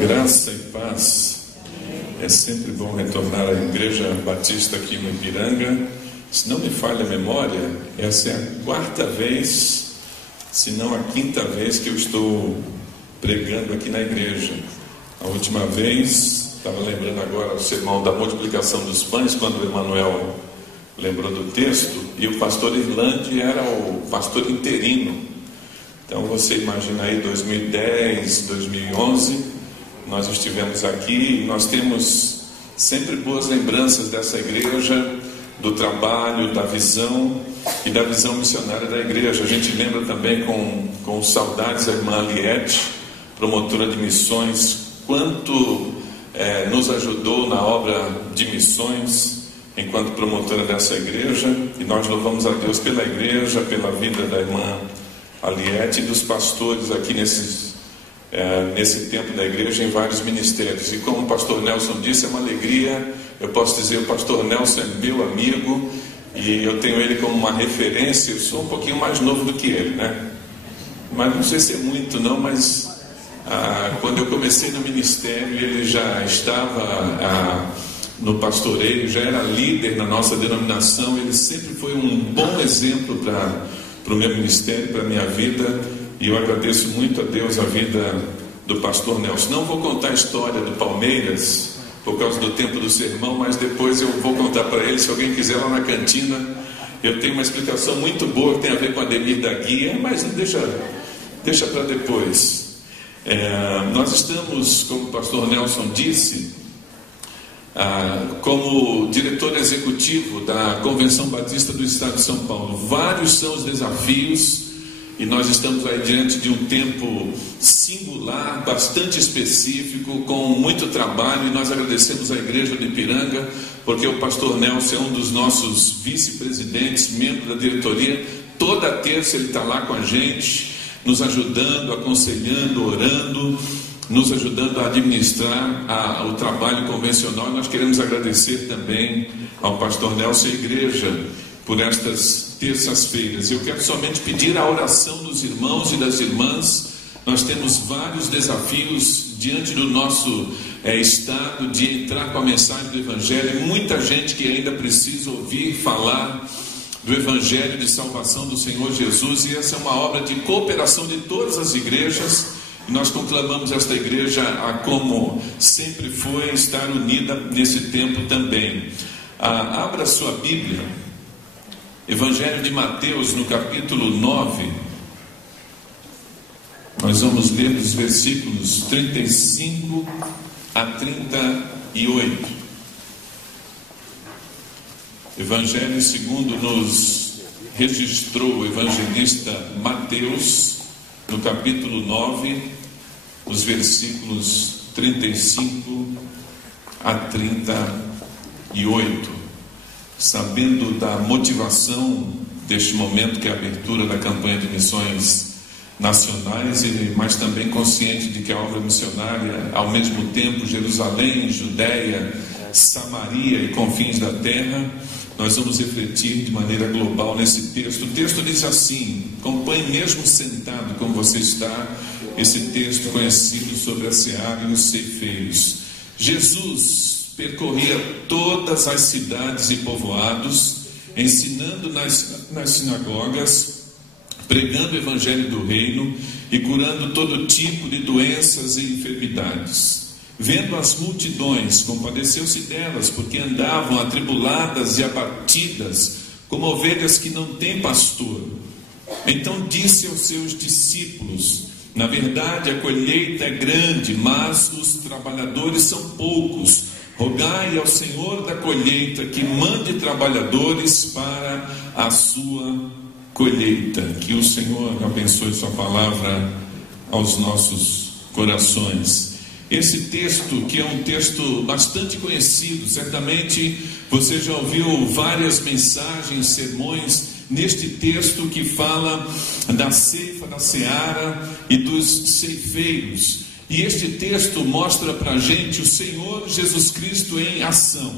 Graça e paz. É sempre bom retornar à Igreja Batista aqui no Ipiranga. Se não me falha a memória, essa é a quarta vez, se não a quinta vez que eu estou pregando aqui na igreja. A última vez, estava lembrando agora o sermão da multiplicação dos pães, quando o Emanuel lembrou do texto, e o pastor Irlande era o pastor interino. Então você imagina aí 2010, 2011, nós estivemos aqui e nós temos sempre boas lembranças dessa igreja, do trabalho, da visão e da visão missionária da igreja. A gente lembra também com saudades a irmã Aliette, promotora de missões, quanto nos ajudou na obra de missões enquanto promotora dessa igreja, e nós louvamos a Deus pela igreja, pela vida da irmã Aliette e dos pastores aqui nesse tempo da igreja em vários ministérios. E como o pastor Nelson disse, é uma alegria. Eu posso dizer, o pastor Nelson é meu amigo e eu tenho ele como uma referência. Eu sou um pouquinho mais novo do que ele, né? Mas não sei se é muito não, mas quando eu comecei no ministério, ele já estava no pastoreio, já era líder na nossa denominação. Ele sempre foi um bom exemplo para o meu ministério, para a minha vida. E eu agradeço muito a Deus a vida do pastor Nelson. Não vou contar a história do Palmeiras por causa do tempo do sermão, mas depois eu vou contar para ele, se alguém quiser, lá na cantina. Eu tenho uma explicação muito boa que tem a ver com a Ademir da Guia, mas deixa para depois. Nós estamos, como o pastor Nelson disse, como diretor executivo da Convenção Batista do Estado de São Paulo. Vários são os desafios e nós estamos aí diante de um tempo singular, bastante específico, com muito trabalho, e nós agradecemos à Igreja do Ipiranga, porque o pastor Nelson é um dos nossos vice-presidentes, membro da diretoria. Toda terça ele está lá com a gente, nos ajudando, aconselhando, orando, nos ajudando a administrar o trabalho convencional. E nós queremos agradecer também ao pastor Nelson e à igreja por estas terças-feiras. Eu quero somente pedir a oração dos irmãos e das irmãs. Nós temos vários desafios diante do nosso estado de entrar com a mensagem do Evangelho. Muita gente que ainda precisa ouvir falar do Evangelho de salvação do Senhor Jesus, e essa é uma obra de cooperação de todas as igrejas. E nós conclamamos esta igreja a, como sempre foi, estar unida nesse tempo também. Abra sua Bíblia, Evangelho de Mateus, no capítulo 9, nós vamos ler dos versículos 35 a 38. Evangelho segundo nos registrou o evangelista Mateus, no capítulo 9, os versículos 35 a 38. Sabendo da motivação deste momento, que é a abertura da campanha de missões nacionais, mas também consciente de que a obra missionária, ao mesmo tempo, Jerusalém, Judéia, Samaria e confins da terra, nós vamos refletir de maneira global nesse texto. O texto diz assim, acompanhe mesmo sentado como você está, esse texto conhecido sobre a seara e os ceifeiros. Jesus percorria todas as cidades e povoados, ensinando nas sinagogas, pregando o evangelho do reino e curando todo tipo de doenças e enfermidades. Vendo as multidões, compadeceu-se delas, porque andavam atribuladas e abatidas, como ovelhas que não têm pastor. Então disse aos seus discípulos: na verdade a colheita é grande, mas os trabalhadores são poucos. Rogai ao Senhor da colheita que mande trabalhadores para a sua colheita. Que o Senhor abençoe sua palavra aos nossos corações. Esse texto, que é um texto bastante conhecido, certamente você já ouviu várias mensagens, sermões neste texto que fala da ceifa, da seara e dos ceifeiros. E este texto mostra para a gente o Senhor Jesus Cristo em ação.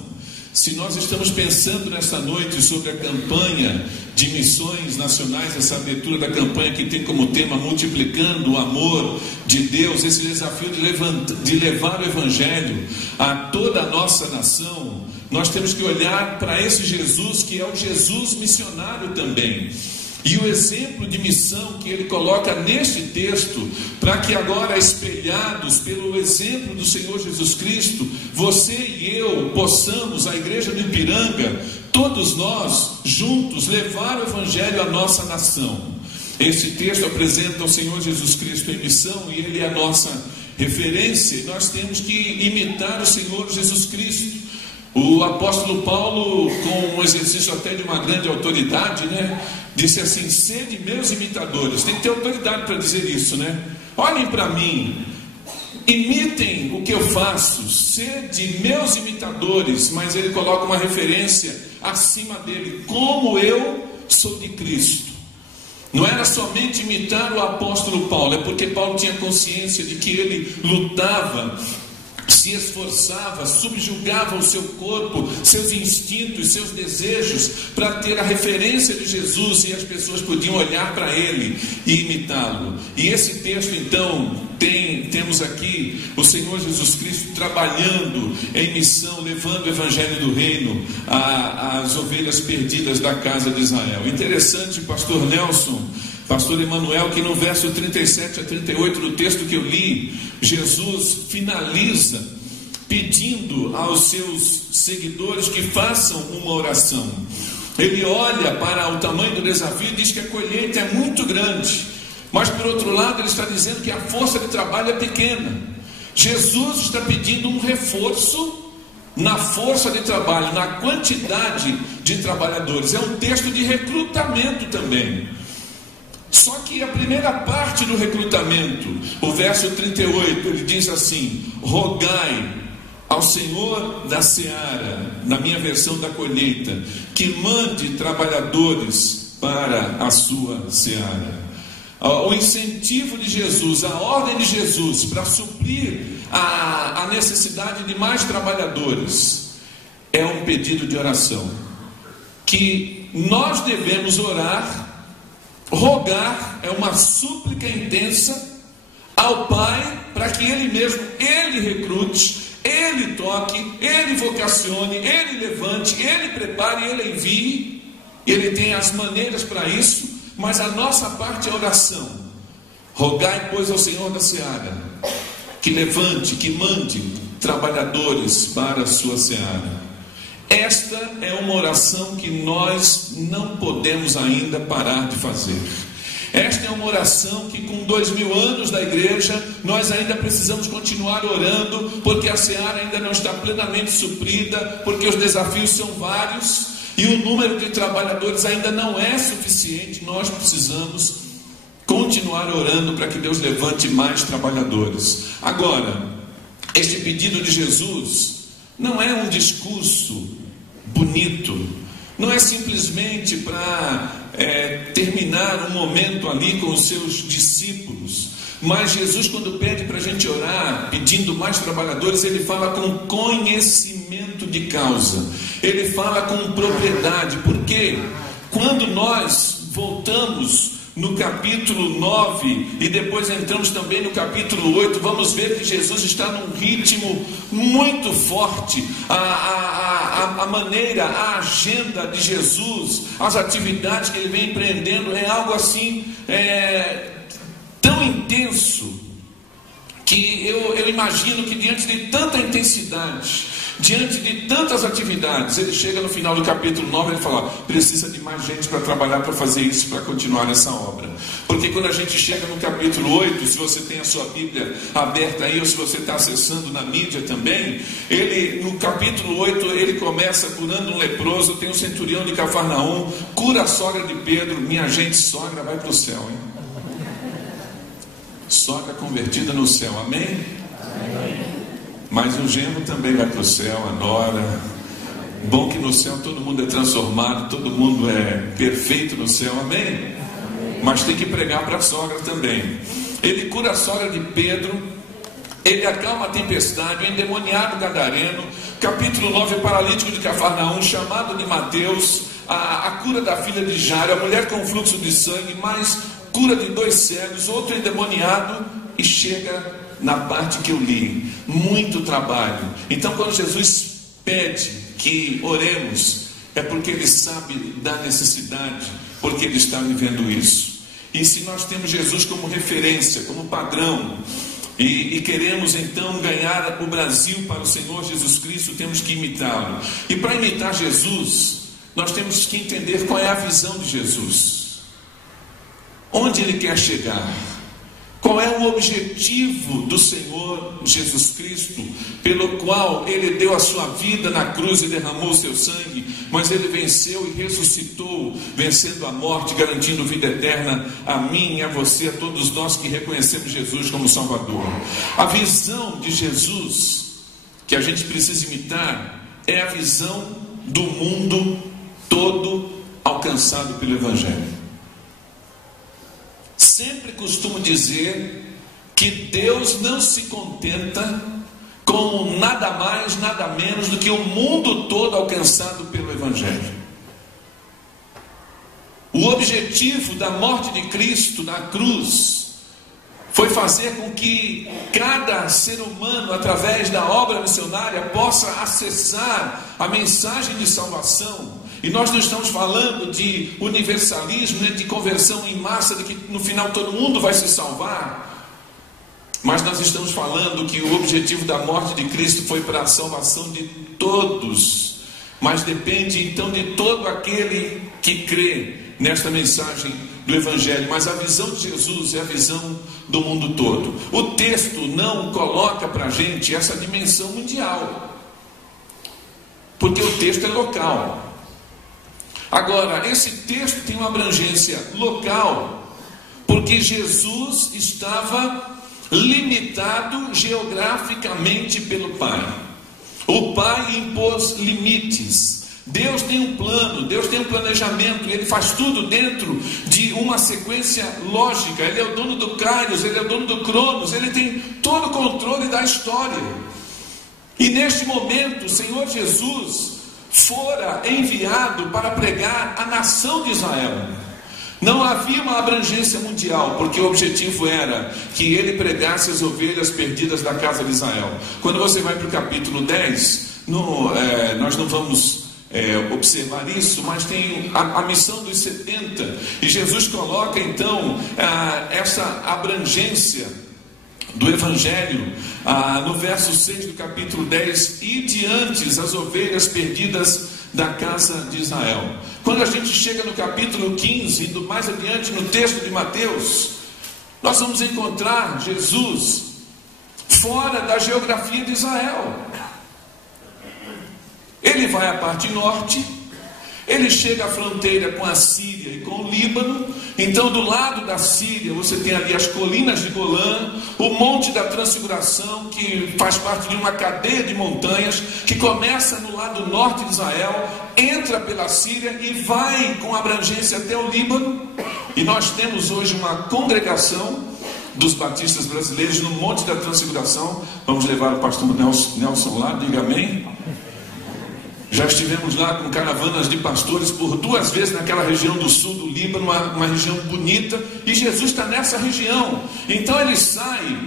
Se nós estamos pensando nesta noite sobre a campanha de missões nacionais, essa abertura da campanha que tem como tema multiplicando o amor de Deus, esse desafio de levar o Evangelho a toda a nossa nação, nós temos que olhar para esse Jesus que é o Jesus missionário também. E o exemplo de missão que ele coloca neste texto, para que agora, espelhados pelo exemplo do Senhor Jesus Cristo, você e eu possamos, a igreja do Ipiranga, todos nós juntos, levar o Evangelho à nossa nação. Esse texto apresenta o Senhor Jesus Cristo em missão e ele é a nossa referência, e nós temos que imitar o Senhor Jesus Cristo. O apóstolo Paulo, com um exercício até de uma grande autoridade, disse assim: sede meus imitadores. Tem que ter autoridade para dizer isso, Olhem para mim, imitem o que eu faço, sede meus imitadores. Mas ele coloca uma referência acima dele: como eu sou de Cristo. Não era somente imitar o apóstolo Paulo, é porque Paulo tinha consciência de que ele lutava, se esforçava, subjugava o seu corpo, seus instintos, seus desejos, para ter a referência de Jesus, e as pessoas podiam olhar para ele e imitá-lo. E esse texto então temos aqui o Senhor Jesus Cristo trabalhando em missão, levando o Evangelho do Reino às ovelhas perdidas da casa de Israel. Interessante, pastor Nelson, pastor Emanuel, que no verso 37 a 38 do texto que eu li, Jesus finaliza pedindo aos seus seguidores que façam uma oração. Ele olha para o tamanho do desafio e diz que a colheita é muito grande, mas por outro lado ele está dizendo que a força de trabalho é pequena. Jesus está pedindo um reforço na força de trabalho, na quantidade de trabalhadores. É um texto de recrutamento também. Só que a primeira parte do recrutamento, o verso 38, ele diz assim: rogai ao Senhor da seara, na minha versão da colheita, que mande trabalhadores para a sua seara. O incentivo de Jesus, a ordem de Jesus para suprir a necessidade de mais trabalhadores, é um pedido de oração, que nós devemos orar. Rogar é uma súplica intensa ao Pai, para que Ele mesmo, Ele recrute, Ele toque, Ele vocacione, Ele levante, Ele prepare, Ele envie. Ele tem as maneiras para isso, mas a nossa parte é oração. Rogai, pois, ao Senhor da seara, que levante, que mande trabalhadores para a sua seara. Esta é uma oração que nós não podemos ainda parar de fazer. Esta é uma oração que, com 2000 anos da igreja, nós ainda precisamos continuar orando, porque a seara ainda não está plenamente suprida, porque os desafios são vários e o número de trabalhadores ainda não é suficiente. Nós precisamos continuar orando para que Deus levante mais trabalhadores. Agora, este pedido de Jesus não é um discurso bonito, não é simplesmente para terminar um momento ali com os seus discípulos, mas Jesus, quando pede para a gente orar, pedindo mais trabalhadores, ele fala com conhecimento de causa, ele fala com propriedade, porque quando nós voltamos no capítulo 9 e depois entramos também no capítulo 8, vamos ver que Jesus está num ritmo muito forte. A maneira, a agenda de Jesus, as atividades que ele vem empreendendo é algo assim tão intenso, que eu imagino que diante de tanta intensidade, diante de tantas atividades, ele chega no final do capítulo 9 e ele fala: precisa de mais gente para trabalhar, para fazer isso, para continuar essa obra. Porque quando a gente chega no capítulo 8, se você tem a sua Bíblia aberta aí, ou se você está acessando na mídia também, no capítulo 8, ele começa curando um leproso. Tem um centurião de Cafarnaum, cura a sogra de Pedro. Minha gente, sogra vai para o céu, hein? Sogra convertida no céu, amém? Amém. Mas o genro também vai para o céu, a nora. Bom que no céu todo mundo é transformado, todo mundo é perfeito no céu, amém? Mas tem que pregar para a sogra também. Ele cura a sogra de Pedro, ele acalma a tempestade, o endemoniado gadareno. Capítulo 9, paralítico de Cafarnaum, chamado de Mateus, a cura da filha de Jairo, a mulher com fluxo de sangue, mais cura de 2 cegos, outro endemoniado, e chega na parte que eu li. Muito trabalho. Então, quando Jesus pede que oremos, é porque Ele sabe da necessidade, porque Ele está vivendo isso. E se nós temos Jesus como referência, como padrão, e queremos então ganhar o Brasil para o Senhor Jesus Cristo, temos que imitá-lo. E para imitar Jesus, nós temos que entender qual é a visão de Jesus, onde Ele quer chegar, qual é o objetivo do Senhor Jesus Cristo, pelo qual Ele deu a sua vida na cruz e derramou o seu sangue, mas Ele venceu e ressuscitou, vencendo a morte, garantindo vida eterna a mim e a você, a todos nós que reconhecemos Jesus como Salvador. A visão de Jesus que a gente precisa imitar é a visão do mundo todo alcançado pelo Evangelho. Sempre costumo dizer que Deus não se contenta com nada mais, nada menos do que o mundo todo alcançado pelo Evangelho. O objetivo da morte de Cristo na cruz foi fazer com que cada ser humano, através da obra missionária, possa acessar a mensagem de salvação. E nós não estamos falando de universalismo, nem de conversão em massa, de que no final todo mundo vai se salvar. Mas nós estamos falando que o objetivo da morte de Cristo foi para a salvação de todos. Mas depende então de todo aquele que crê nesta mensagem do Evangelho. Mas a visão de Jesus é a visão do mundo todo. O texto não coloca para a gente essa dimensão mundial, porque o texto é local. Agora, esse texto tem uma abrangência local, porque Jesus estava limitado geograficamente pelo Pai. O Pai impôs limites. Deus tem um plano, Deus tem um planejamento, Ele faz tudo dentro de uma sequência lógica. Ele é o dono do Kairos, Ele é o dono do Cronos, Ele tem todo o controle da história. E neste momento, o Senhor Jesus fora enviado para pregar a nação de Israel. Não havia uma abrangência mundial, porque o objetivo era que ele pregasse as ovelhas perdidas da casa de Israel. Quando você vai para o capítulo 10, nós não vamos observar isso, mas tem a missão dos 70, e Jesus coloca então essa abrangência do Evangelho no verso 6 do capítulo 10: e diante as ovelhas perdidas da casa de Israel. Quando a gente chega no capítulo 15, indo mais adiante no texto de Mateus, nós vamos encontrar Jesus fora da geografia de Israel. Ele vai à parte norte, ele chega à fronteira com a Síria e com o Líbano. Então, do lado da Síria, você tem ali as colinas de Golã, o Monte da Transfiguração, que faz parte de uma cadeia de montanhas, que começa no lado norte de Israel, entra pela Síria e vai com abrangência até o Líbano. E nós temos hoje uma congregação dos batistas brasileiros no Monte da Transfiguração. Vamos levar o pastor Nelson lá, diga amém. Já estivemos lá com caravanas de pastores por 2 vezes naquela região do sul do Líbano, uma região bonita, e Jesus está nessa região. Então ele sai,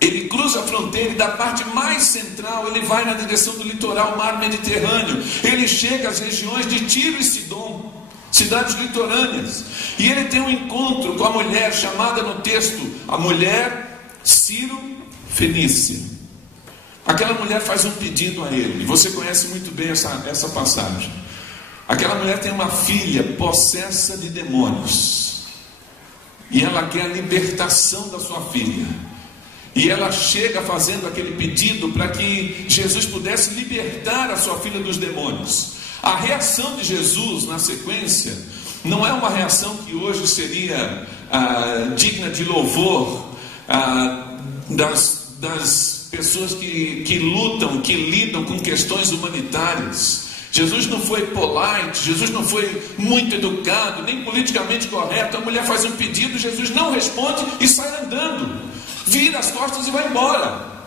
ele cruza a fronteira, e da parte mais central ele vai na direção do litoral, mar Mediterrâneo. Ele chega às regiões de Tiro e Sidom, cidades litorâneas, e ele tem um encontro com a mulher chamada no texto a mulher Ciro-Fenícia. Aquela mulher faz um pedido a ele, e você conhece muito bem essa passagem. Aquela mulher tem uma filha possessa de demônios, e ela quer a libertação da sua filha, e ela chega fazendo aquele pedido para que Jesus pudesse libertar a sua filha dos demônios. A reação de Jesus na sequência não é uma reação que hoje seria digna de louvor das pessoas que lutam, que lidam com questões humanitárias. Jesus não foi polite, Jesus não foi muito educado, nem politicamente correto. A mulher faz um pedido, Jesus não responde e sai andando. vira as costas e vai embora.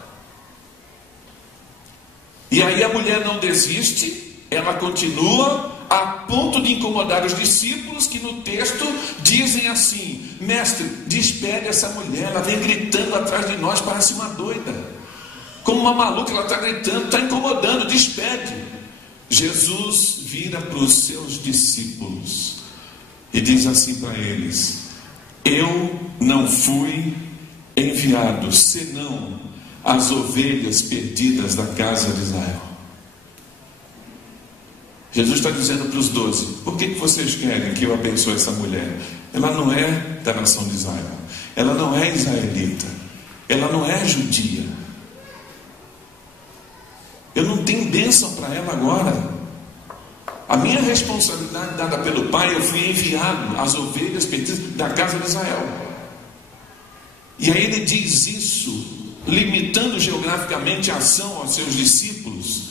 E aí a mulher não desiste, ela continua, a ponto de incomodar os discípulos, que no texto dizem assim: mestre, despede essa mulher, ela vem gritando atrás de nós, parece uma doida, como uma maluca, ela está gritando, está incomodando, despede. Jesus vira para os seus discípulos e diz assim para eles: eu não fui enviado senão as ovelhas perdidas da casa de Israel. Jesus está dizendo para os 12: por que vocês querem que eu abençoe essa mulher? Ela não é da nação de Israel, ela não é israelita, ela não é judia. Eu não tenho bênção para ela agora. A minha responsabilidade dada pelo Pai, eu fui enviado às ovelhas perdidas da casa de Israel. E aí ele diz isso, limitando geograficamente a ação aos seus discípulos.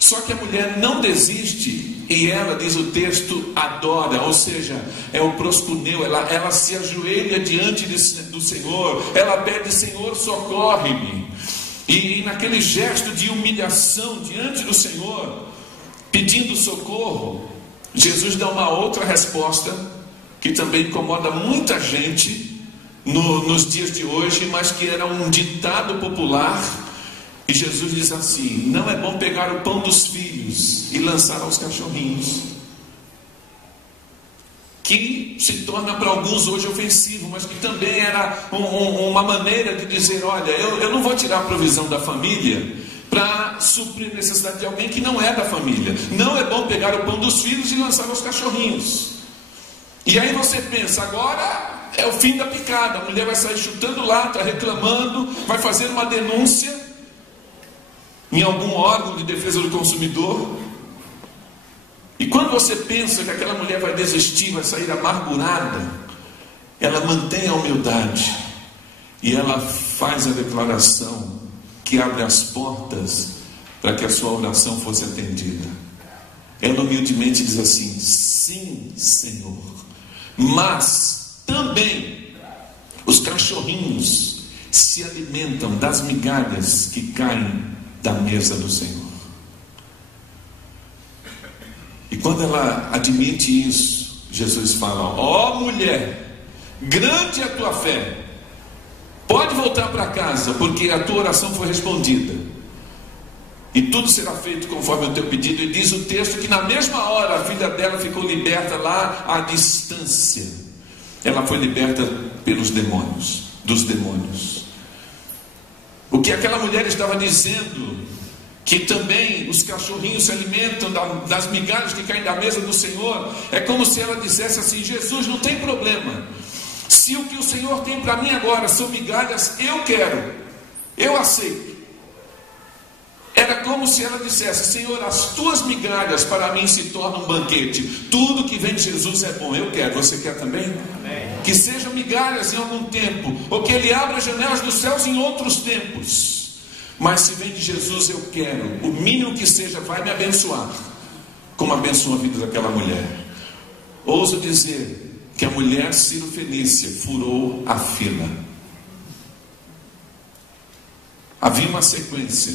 Só que a mulher não desiste, e ela, diz o texto, adora, ou seja, é o proscuneu, ela se ajoelha diante do Senhor, ela pede: Senhor, socorre-me. E naquele gesto de humilhação diante do Senhor, pedindo socorro, Jesus dá uma outra resposta, que também incomoda muita gente nos dias de hoje, mas que era um ditado popular. E Jesus diz assim: não é bom pegar o pão dos filhos e lançar aos cachorrinhos. Que se torna para alguns hoje ofensivo, mas que também era uma maneira de dizer: olha, eu não vou tirar a provisão da família para suprir a necessidade de alguém que não é da família. Não é bom pegar o pão dos filhos e lançar aos cachorrinhos. E aí você pensa: agora é o fim da picada, a mulher vai sair chutando lata, reclamando, vai fazer uma denúncia em algum órgão de defesa do consumidor. E quando você pensa que aquela mulher vai desistir, vai sair amargurada, ela mantém a humildade e ela faz a declaração que abre as portas para que a sua oração fosse atendida. Ela humildemente diz assim: sim, Senhor, mas também os cachorrinhos se alimentam das migalhas que caem da mesa do Senhor. E quando ela admite isso, Jesus fala: ó mulher, grande é a tua fé, pode voltar para casa, porque a tua oração foi respondida, e tudo será feito conforme o teu pedido. E diz o texto que na mesma hora a filha dela ficou liberta lá à distância. Ela foi liberta pelos demônios, dos demônios. O que aquela mulher estava dizendo, que também os cachorrinhos se alimentam das migalhas que caem da mesa do Senhor, é como se ela dissesse assim: Jesus, não tem problema, se o que o Senhor tem para mim agora são migalhas, eu quero, eu aceito. Era como se ela dissesse: Senhor, as tuas migalhas para mim se tornam um banquete, tudo que vem de Jesus é bom, eu quero. Você quer também? Amém. Que sejam migalhas em algum tempo, ou que Ele abra as janelas dos céus em outros tempos, mas se vem de Jesus, eu quero. O mínimo que seja vai me abençoar, como abençoou a vida daquela mulher. Ouso dizer que a mulher Ciro-Fenícia furou a fila. Havia uma sequência,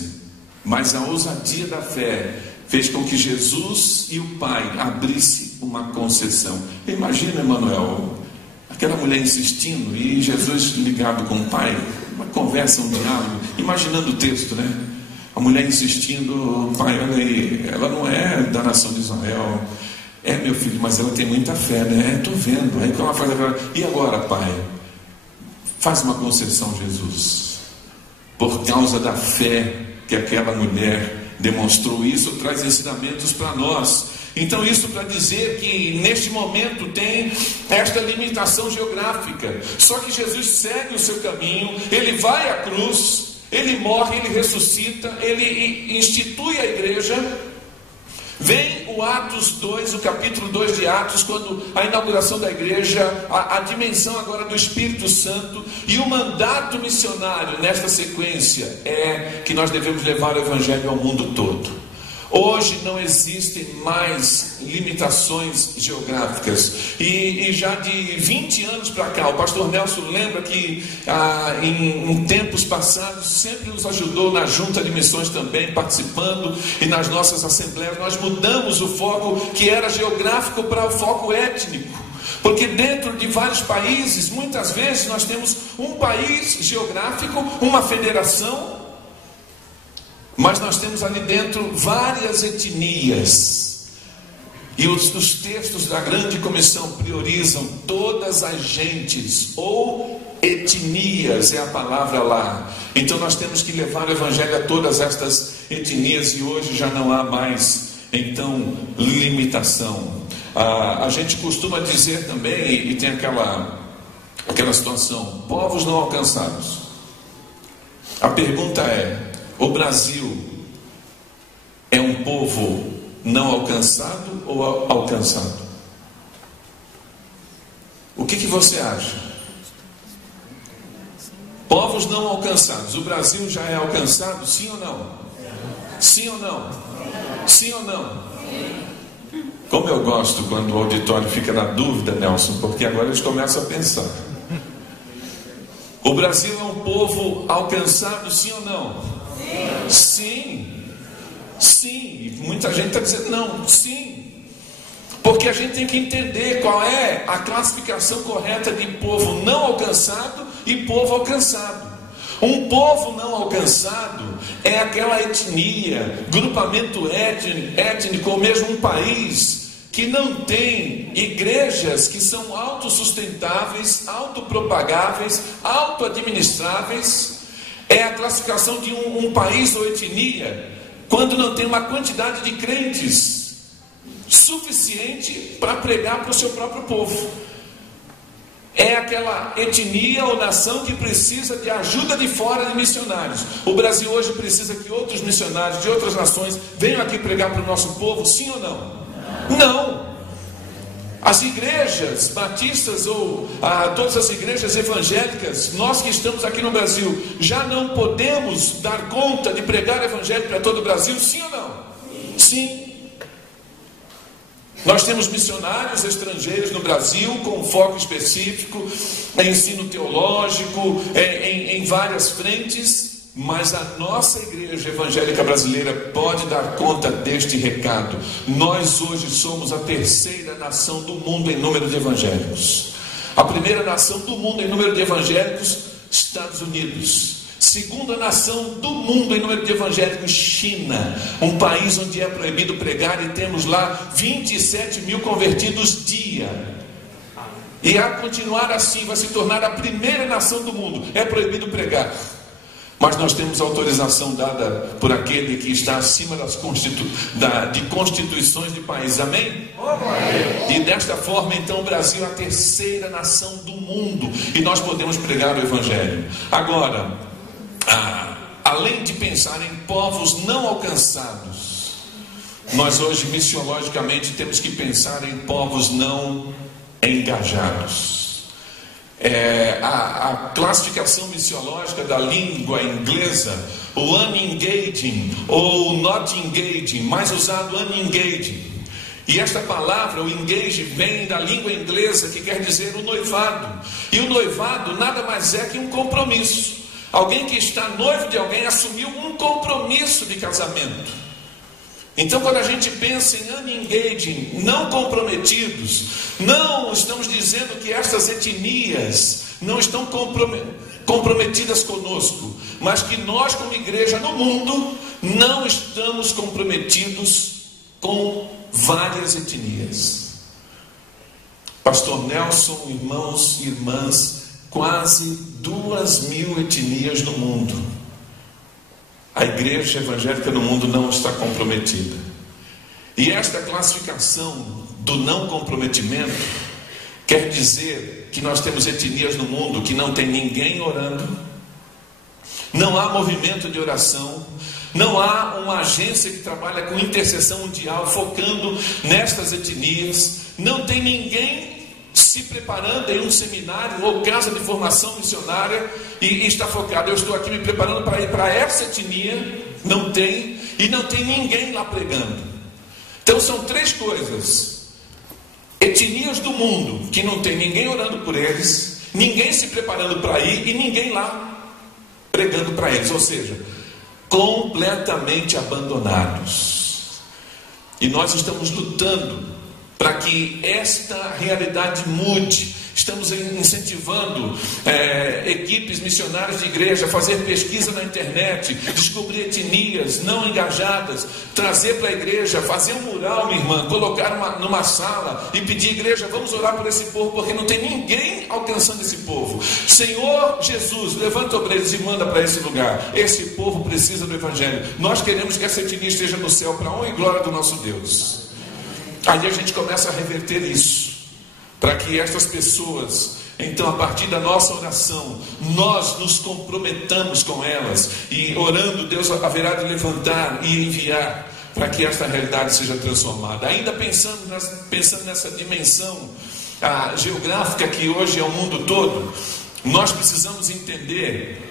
mas a ousadia da fé fez com que Jesus e o Pai abrissem uma concessão. Imagina, Emanuel, aquela mulher insistindo e Jesus ligado com o Pai, uma conversa, um diálogo, imaginando o texto, né? A mulher insistindo: Pai, olha aí, ela não é da nação de Israel. É, meu filho, mas ela tem muita fé, né? Estou vendo. Aí ela faz agora: e agora, Pai? Faz uma concessão, Jesus. Por causa da fé que aquela mulher demonstrou, isso traz ensinamentos para nós. Então, isso para dizer que neste momento tem esta limitação geográfica. Só que Jesus segue o seu caminho, Ele vai à cruz, Ele morre, Ele ressuscita, Ele institui a igreja. Vem o Atos 2, o capítulo 2 de Atos, quando a inauguração da igreja, a dimensão agora do Espírito Santo, e o mandato missionário nesta sequência é que nós devemos levar o Evangelho ao mundo todo. Hoje não existem mais limitações geográficas. E já de 20 anos para cá, o pastor Nelson lembra que em tempos passados sempre nos ajudou na junta de missões também, participando, e nas nossas assembleias nós mudamos o foco que era geográfico para o foco étnico. Porque dentro de vários países, muitas vezes nós temos um país geográfico, uma federação, mas nós temos ali dentro várias etnias. E os textos da grande comissão priorizam todas as gentes, ou etnias é a palavra lá. Então nós temos que levar o evangelho a todas estas etnias, e hoje já não há mais, então, limitação. A gente costuma dizer também, e tem aquela situação, povos não alcançados. A pergunta é: o Brasil é um povo não alcançado ou alcançado? O que você acha? Povos não alcançados. O Brasil já é alcançado, sim ou não? Sim ou não? Sim ou não? Como eu gosto quando o auditório fica na dúvida, Nelson, porque agora eles começam a pensar. O Brasil é um povo alcançado, sim ou não? Sim. Sim. Muita gente está dizendo não. Sim. Porque a gente tem que entender qual é a classificação correta de povo não alcançado e povo alcançado. Um povo não alcançado é aquela etnia, grupamento étnico, ou mesmo um país que não tem igrejas que são autossustentáveis, autopropagáveis, autoadministráveis. É a classificação de um país ou etnia quando não tem uma quantidade de crentes suficiente para pregar para o seu próprio povo. É aquela etnia ou nação que precisa de ajuda de fora de missionários. O Brasil hoje precisa que outros missionários de outras nações venham aqui pregar para o nosso povo, sim ou não? Não. As igrejas batistas ou todas as igrejas evangélicas, nós que estamos aqui no Brasil, já não podemos dar conta de pregar o evangelho para todo o Brasil, sim ou não? Sim. Nós temos missionários estrangeiros no Brasil com foco específico em ensino teológico, em várias frentes, mas a nossa igreja evangélica brasileira pode dar conta deste recado. Nós hoje somos a terceira nação do mundo em número de evangélicos. A primeira nação do mundo em número de evangélicos, Estados Unidos. Segunda nação do mundo em número de evangélicos, China, um país onde é proibido pregar, e temos lá 27 mil convertidos dia. E a continuar assim vai se tornar a primeira nação do mundo. É proibido pregar, mas nós temos autorização dada por aquele que está acima de constituições de país. Amém? E desta forma, então, o Brasil é a terceira nação do mundo, e nós podemos pregar o evangelho. Agora, além de pensar em povos não alcançados, nós hoje missiologicamente temos que pensar em povos não engajados. A classificação missiológica da língua inglesa, o unengaging ou not engaging, mais usado unengaging. E esta palavra, o engage, vem da língua inglesa, que quer dizer o noivado. E o noivado nada mais é que um compromisso. Alguém que está noivo de alguém assumiu um compromisso de casamento. Então, quando a gente pensa em unengaging, não comprometidos, não estamos dizendo que essas etnias não estão comprometidas conosco, mas que nós, como igreja no mundo, não estamos comprometidos com várias etnias. Pastor Nelson, irmãos e irmãs, quase 2.000 etnias no mundo. A igreja evangélica no mundo não está comprometida. E esta classificação do não comprometimento quer dizer que nós temos etnias no mundo que não tem ninguém orando, não há movimento de oração, não há uma agência que trabalha com intercessão mundial focando nestas etnias, não tem ninguém se preparando em um seminário ou casa de formação missionária e está focado, eu estou aqui me preparando para ir para essa etnia, não tem, e não tem ninguém lá pregando. Então são três coisas: etnias do mundo que não tem ninguém orando por eles, ninguém se preparando para ir e ninguém lá pregando para eles, ou seja, completamente abandonados. E nós estamos lutando para que esta realidade mude. Estamos incentivando equipes missionárias de igreja a fazer pesquisa na internet, descobrir etnias não engajadas, trazer para a igreja, fazer um mural, minha irmã, colocar numa sala e pedir: igreja, vamos orar por esse povo, porque não tem ninguém alcançando esse povo. Senhor Jesus, levanta obreiros e manda para esse lugar. Esse povo precisa do evangelho. Nós queremos que essa etnia esteja no céu, para a honra e glória do nosso Deus. Aí a gente começa a reverter isso, para que estas pessoas, então, a partir da nossa oração, nós nos comprometamos com elas, e orando, Deus haverá de levantar e enviar, para que esta realidade seja transformada. Ainda pensando nessa dimensão geográfica que hoje é o mundo todo, nós precisamos entender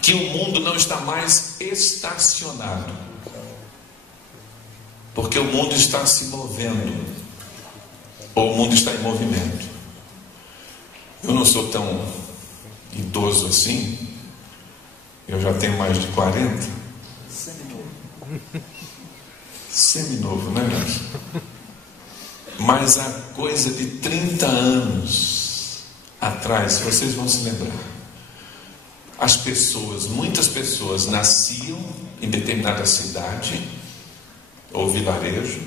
que o mundo não está mais estacionado, porque o mundo está se movendo, ou o mundo está em movimento. Eu não sou tão idoso assim, eu já tenho mais de 40. Seminovo, né, Márcio? Mas há coisa de 30 anos atrás, vocês vão se lembrar, muitas pessoas nasciam em determinada cidade ou vilarejo,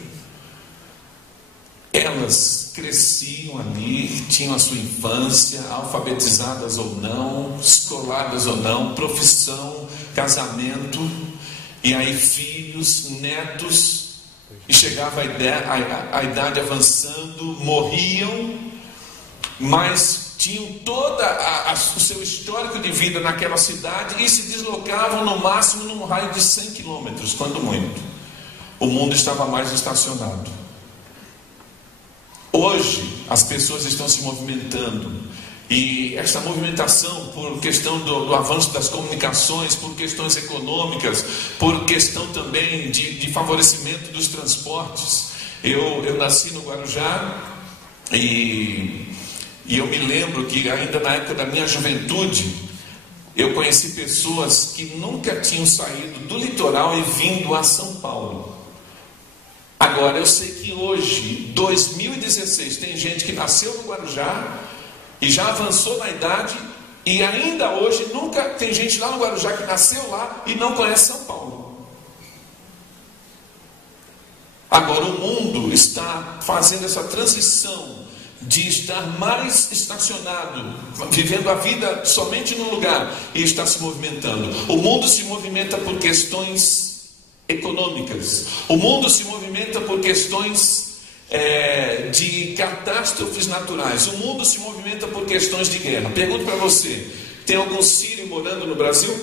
elas cresciam ali, tinham a sua infância, alfabetizadas ou não, escoladas ou não, profissão, casamento, e aí filhos, netos, e chegava a idade avançando, morriam, mas tinham todo o seu histórico de vida naquela cidade e se deslocavam no máximo num raio de 100 quilômetros, quando muito. O mundo estava mais estacionado. Hoje as pessoas estão se movimentando, e esta movimentação, por questão do avanço das comunicações, por questões econômicas, por questão também de favorecimento dos transportes. Eu nasci no Guarujá, e eu me lembro que ainda na época da minha juventude, eu conheci pessoas que nunca tinham saído do litoral e vindo a São Paulo. Agora, eu sei que hoje, 2016, tem gente que nasceu no Guarujá e já avançou na idade, e ainda hoje nunca tem gente lá no Guarujá que nasceu lá e não conhece São Paulo. Agora, o mundo está fazendo essa transição de estar mais estacionado, vivendo a vida somente num lugar, e está se movimentando. O mundo se movimenta por questões econômicas, o mundo se movimenta por questões de catástrofes naturais, o mundo se movimenta por questões de guerra. Pergunto para você: tem algum sírio morando no Brasil?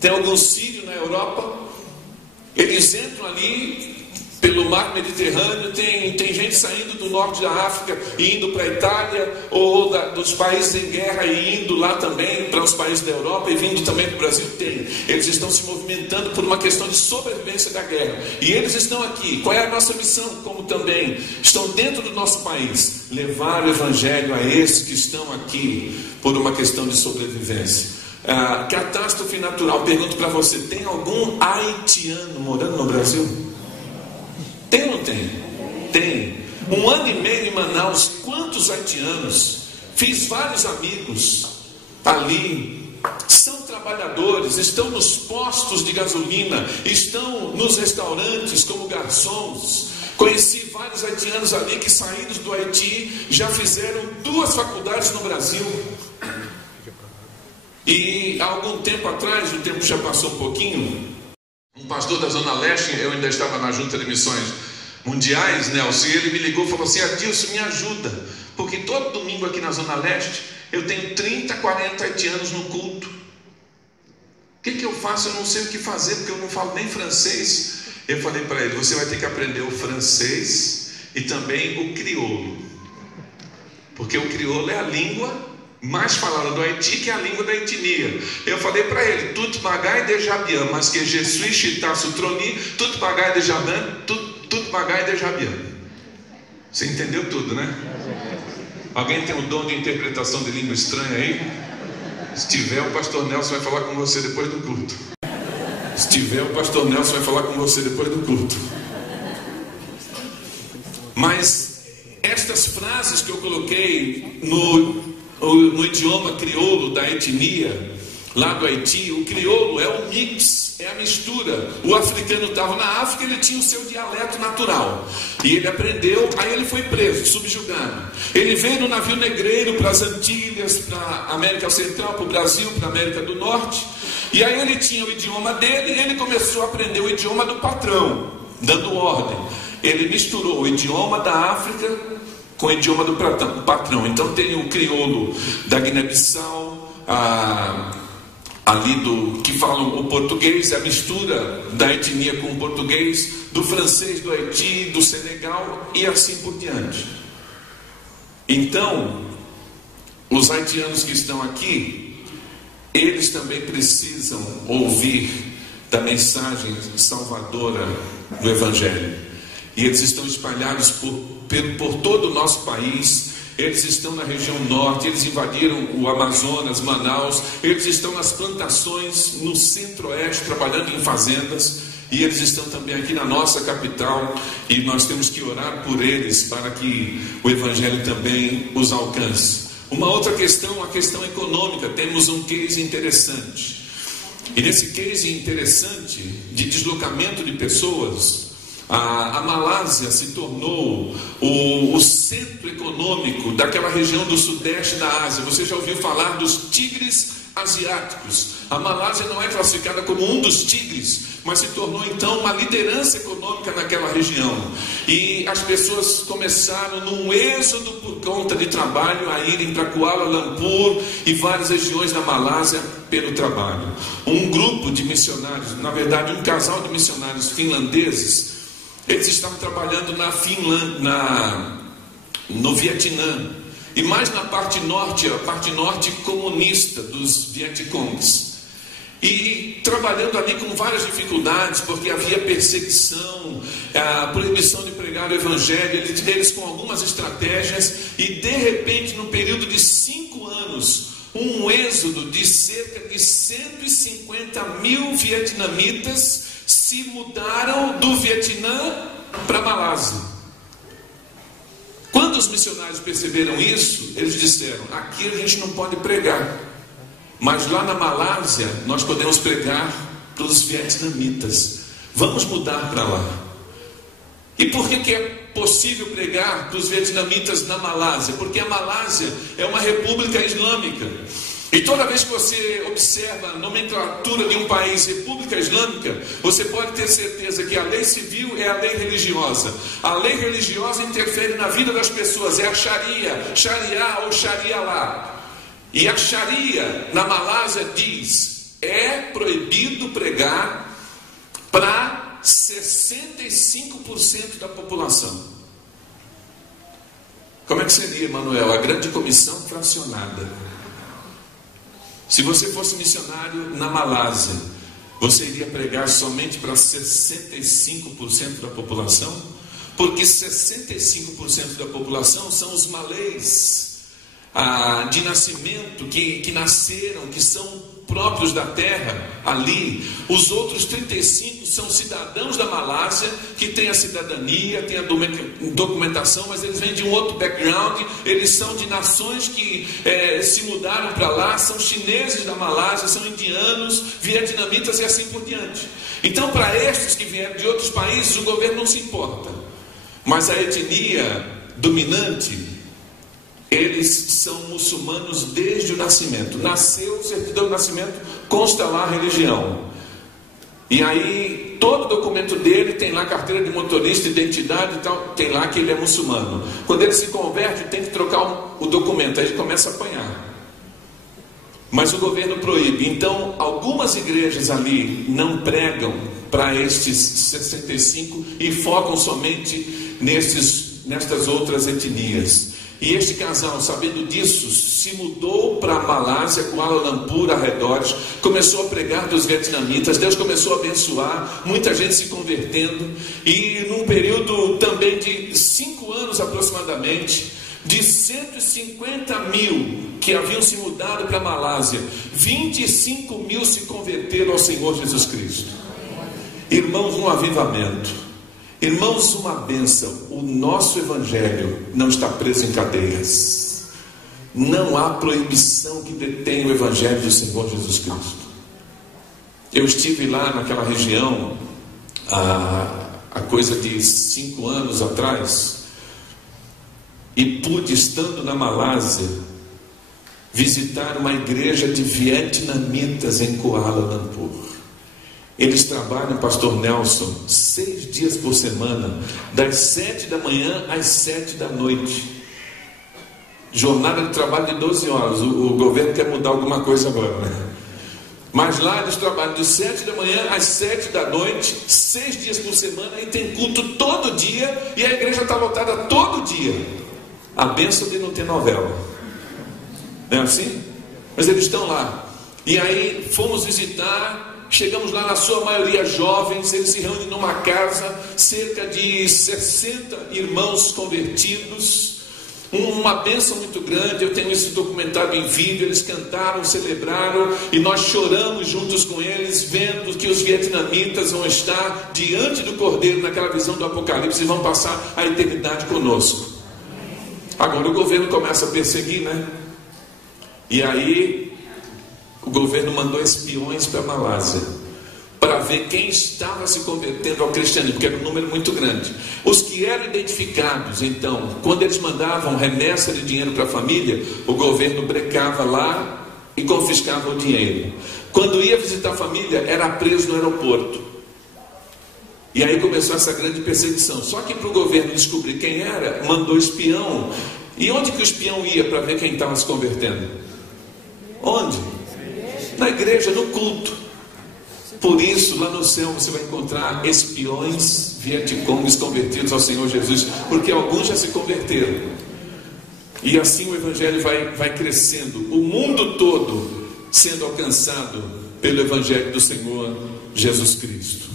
Tem algum sírio na Europa? Eles entram ali pelo mar Mediterrâneo, tem gente saindo do norte da África e indo para a Itália, ou dos países em guerra e indo lá também para os países da Europa e vindo também para o Brasil. Tem. Eles estão se movimentando por uma questão de sobrevivência da guerra, e eles estão aqui. Qual é a nossa missão? Como também estão dentro do nosso país, levar o evangelho a esses que estão aqui por uma questão de sobrevivência. Catástrofe natural. Pergunto para você: tem algum haitiano morando no Brasil? Tem ou não tem? Tem. 1 ano e meio em Manaus, quantos haitianos? Fiz vários amigos ali, são trabalhadores, estão nos postos de gasolina, estão nos restaurantes como garçons. Conheci vários haitianos ali que, saídos do Haiti, já fizeram 2 faculdades no Brasil. E há algum tempo atrás, o tempo já passou um pouquinho, um pastor da Zona Leste, eu ainda estava na Junta de Missões Mundiais, Nelson, e ele me ligou e falou assim: Adilson, me ajuda, porque todo domingo aqui na Zona Leste eu tenho 30, 40 haitianos no culto. O que eu faço? Eu não sei o que fazer, porque eu não falo nem francês. Eu falei para ele: você vai ter que aprender o francês e também o crioulo. porque o crioulo é a língua mais falada do Haiti, que é a língua da etnia. Eu falei para ele, Tut Magai de Jabian, mas que Jesus Chitaço Troni, Tut Magai de Jabian, Tut Magai de Jabian. Você entendeu tudo, né? Alguém tem o dom de interpretação de língua estranha aí? Se tiver, o pastor Nelson vai falar com você depois do culto. Se tiver, o pastor Nelson vai falar com você depois do culto. Mas estas frases que eu coloquei no idioma crioulo da etnia lá do Haiti, o crioulo é o mix, é a mistura. O africano estava na África, ele tinha o seu dialeto natural e ele aprendeu, aí ele foi preso, subjugado. Ele veio no navio negreiro para as Antilhas, para a América Central, para o Brasil, para a América do Norte, e aí ele tinha o idioma dele e ele começou a aprender o idioma do patrão, dando ordem. Ele misturou o idioma da África com o idioma do patrão. Então tem o crioulo da Guiné-Bissau, ali que falam o português, a mistura da etnia com o português, do francês do Haiti, do Senegal e assim por diante. Então, os haitianos que estão aqui, eles também precisam ouvir da mensagem salvadora do Evangelho. E eles estão espalhados por todo o nosso país. Eles estão na região norte, eles invadiram o Amazonas, Manaus, eles estão nas plantações no centro-oeste, trabalhando em fazendas, e eles estão também aqui na nossa capital, e nós temos que orar por eles, para que o Evangelho também os alcance. Uma outra questão, a questão econômica, temos um case interessante, e nesse case interessante, de deslocamento de pessoas, a Malásia se tornou o centro econômico daquela região do sudeste da Ásia. Você já ouviu falar dos tigres asiáticos? A Malásia não é classificada como um dos tigres, mas se tornou então uma liderança econômica naquela região. E as pessoas começaram num êxodo por conta de trabalho a irem para Kuala Lumpur e várias regiões da Malásia pelo trabalho. Um grupo de missionários, na verdade um casal de missionários finlandeses, eles estavam trabalhando na Finlândia, no Vietnã, e mais na parte norte, a parte norte comunista dos Vietcongs. E trabalhando ali com várias dificuldades, porque havia perseguição, a proibição de pregar o Evangelho, eles com algumas estratégias, e de repente, num período de 5 anos, um êxodo de cerca de 150 mil vietnamitas se mudaram do Vietnã para a Malásia. Quando os missionários perceberam isso, eles disseram, aqui a gente não pode pregar, mas lá na Malásia nós podemos pregar para os vietnamitas. Vamos mudar para lá. E por que é possível pregar para os vietnamitas na Malásia? Porque a Malásia é uma república islâmica. E toda vez que você observa a nomenclatura de um país, República Islâmica, você pode ter certeza que a lei civil é a lei religiosa. A lei religiosa interfere na vida das pessoas, é a Sharia ou Sharia lá. E a Sharia na Malásia diz, é proibido pregar para 65% da população. Como é que seria, Manuel? A grande comissão fracionada. Se você fosse missionário na Malásia, você iria pregar somente para 65% da população? Porque 65% da população são os malês de nascimento, que nasceram, que são próprios da terra ali. Os outros 35 são cidadãos da Malásia, que têm a cidadania, têm a documentação, mas eles vêm de um outro background, eles são de nações que se mudaram para lá, são chineses da Malásia, são indianos, vietnamitas e assim por diante. Então, para estes que vieram de outros países, o governo não se importa, mas a etnia dominante, eles são muçulmanos desde o nascimento. Nasceu, certidão de nascimento, consta lá a religião. E aí, todo documento dele tem lá carteira de motorista, identidade e tal, tem lá que ele é muçulmano. Quando ele se converte, tem que trocar o documento, aí ele começa a apanhar. Mas o governo proíbe. Então, algumas igrejas ali não pregam para estes 65 e focam somente nestas outras etnias. E este casal, sabendo disso, se mudou para a Malásia, Kuala Lumpur, arredores, começou a pregar dos vietnamitas. Deus começou a abençoar, muita gente se convertendo. E num período também de 5 anos aproximadamente, de 150 mil que haviam se mudado para a Malásia, 25 mil se converteram ao Senhor Jesus Cristo. Irmãos, um avivamento. Irmãos, uma bênção. O nosso evangelho não está preso em cadeias. Não há proibição que detém o evangelho do Senhor Jesus Cristo. Eu estive lá naquela região há coisa de 5 anos atrás, e pude, estando na Malásia, visitar uma igreja de vietnamitas em Kuala Lumpur. Eles trabalham, pastor Nelson, 6 dias por semana, das 7 da manhã às 7 da noite. Jornada de trabalho de 12 horas. O governo quer mudar alguma coisa agora, né? Mas lá eles trabalham de 7 da manhã às 7 da noite, 6 dias por semana, e tem culto todo dia, e a igreja está lotada todo dia. A bênção de não ter novela. Não é assim? Mas eles estão lá. E aí fomos visitar. Chegamos lá, na sua maioria jovens. Eles se reúnem numa casa, cerca de 60 irmãos convertidos, uma bênção muito grande. Eu tenho isso documentado em vídeo. Eles cantaram, celebraram, e nós choramos juntos com eles, vendo que os vietnamitas vão estar diante do Cordeiro naquela visão do Apocalipse e vão passar a eternidade conosco. Agora o governo começa a perseguir, né? E aí o governo mandou espiões para a Malásia para ver quem estava se convertendo ao cristianismo, porque era um número muito grande. Os que eram identificados, então, quando eles mandavam remessa de dinheiro para a família, o governo brecava lá e confiscava o dinheiro. Quando ia visitar a família, era preso no aeroporto. E aí começou essa grande perseguição. Só que para o governo descobrir quem era, mandou espião. E onde que o espião ia para ver quem estava se convertendo? Onde? Na igreja, no culto. Por isso, lá no céu você vai encontrar espiões vietcongues convertidos ao Senhor Jesus, porque alguns já se converteram. E assim o evangelho vai crescendo, o mundo todo sendo alcançado pelo evangelho do Senhor Jesus Cristo.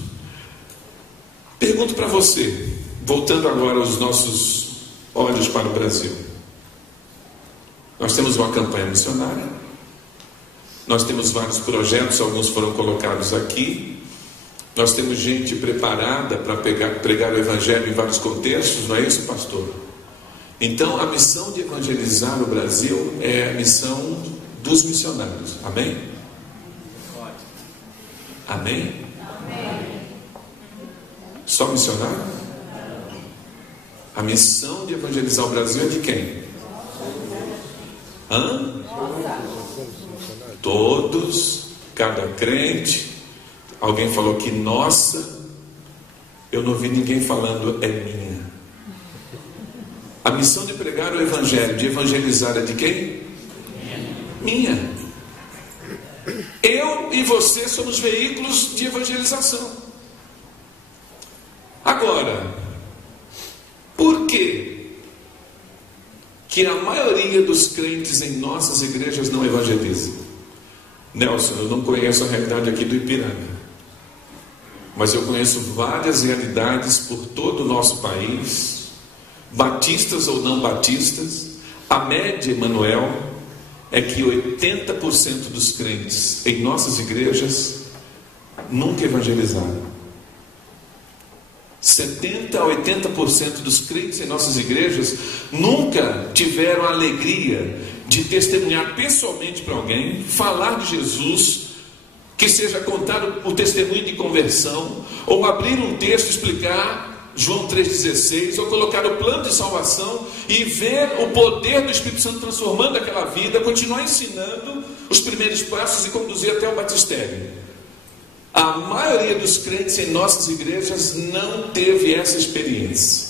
Pergunto para você, voltando agora os nossos olhos para o Brasil. Nós temos uma campanha missionária, nós temos vários projetos, alguns foram colocados aqui, nós temos gente preparada para pregar o evangelho em vários contextos, não é isso, pastor? Então a missão de evangelizar o Brasil é a missão dos missionários, amém? Amém? Só missionário? A missão de evangelizar o Brasil é de quem? Todos, cada crente. Alguém falou que nossa, eu não vi ninguém falando é minha. A missão de pregar o evangelho, de evangelizar é de quem? Minha. Eu e você somos veículos de evangelização. Agora, por que a maioria dos crentes em nossas igrejas não evangeliza? Nelson, eu não conheço a realidade aqui do Ipiranga, mas eu conheço várias realidades por todo o nosso país, batistas ou não batistas. A média, Emanuel, é que 80% dos crentes em nossas igrejas nunca evangelizaram. 70% a 80% dos crentes em nossas igrejas nunca tiveram a alegria de testemunhar pessoalmente para alguém, falar de Jesus, que seja contado o testemunho de conversão, ou abrir um texto e explicar João 3,16, ou colocar o plano de salvação e ver o poder do Espírito Santo transformando aquela vida, continuar ensinando os primeiros passos e conduzir até o batistério. A maioria dos crentes em nossas igrejas não teve essa experiência.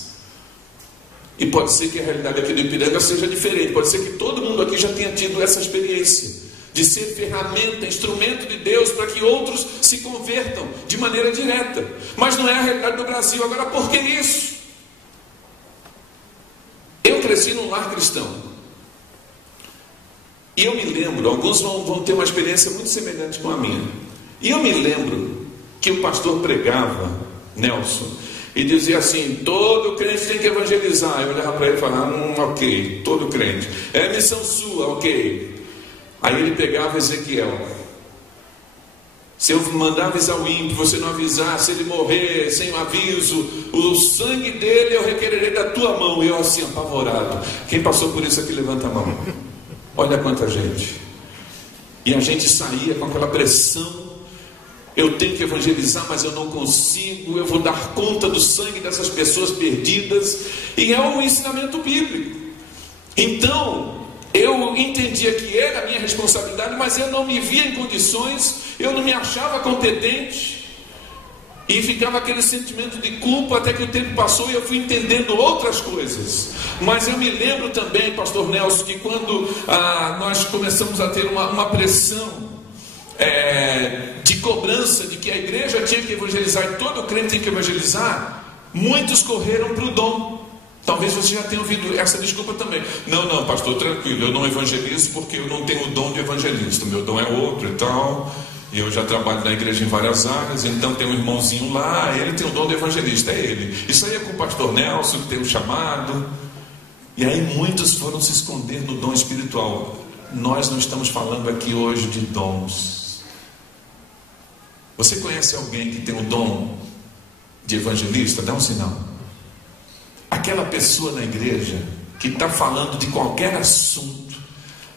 E pode ser que a realidade aqui do Ipiranga seja diferente. Pode ser que todo mundo aqui já tenha tido essa experiência de ser ferramenta, instrumento de Deus para que outros se convertam de maneira direta. Mas não é a realidade do Brasil. Agora, por que isso? Eu cresci num lar cristão. E eu me lembro, alguns vão ter uma experiência muito semelhante com a minha. E eu me lembro que o pastor pregava, Nelson, e dizia assim: todo crente tem que evangelizar. Eu olhava para ele e falava: ok, todo crente. É missão sua, ok. Aí ele pegava Ezequiel: se eu mandar avisar o ímpio, você não avisar, se ele morrer sem aviso, o sangue dele eu requererei da tua mão. E eu assim, apavorado. Quem passou por isso aqui, levanta a mão. Olha quanta gente. E a gente saía com aquela pressão: eu tenho que evangelizar, mas eu não consigo. Eu vou dar conta do sangue dessas pessoas perdidas. E é um ensinamento bíblico. Então eu entendia que era a minha responsabilidade, mas eu não me via em condições, eu não me achava competente, e ficava aquele sentimento de culpa, até que o tempo passou e eu fui entendendo outras coisas. Mas eu me lembro também, pastor Nelson, que quando nós começamos a ter uma pressão de cobrança, de que a igreja tinha que evangelizar, e todo crente tem que evangelizar, muitos correram para o dom. Talvez você já tenha ouvido essa desculpa também: não, pastor, tranquilo, eu não evangelizo porque eu não tenho o dom de evangelista, meu dom é outro e tal, e eu já trabalho na igreja em várias áreas, então tem um irmãozinho lá, ele tem o dom de evangelista, é ele. Isso aí é com o pastor Nelson, que tem o chamado. E aí muitos foram se esconder no dom espiritual. Nós não estamos falando aqui hoje de dons. Você conhece alguém que tem o dom de evangelista? Dá um sinal. Aquela pessoa na igreja que está falando de qualquer assunto,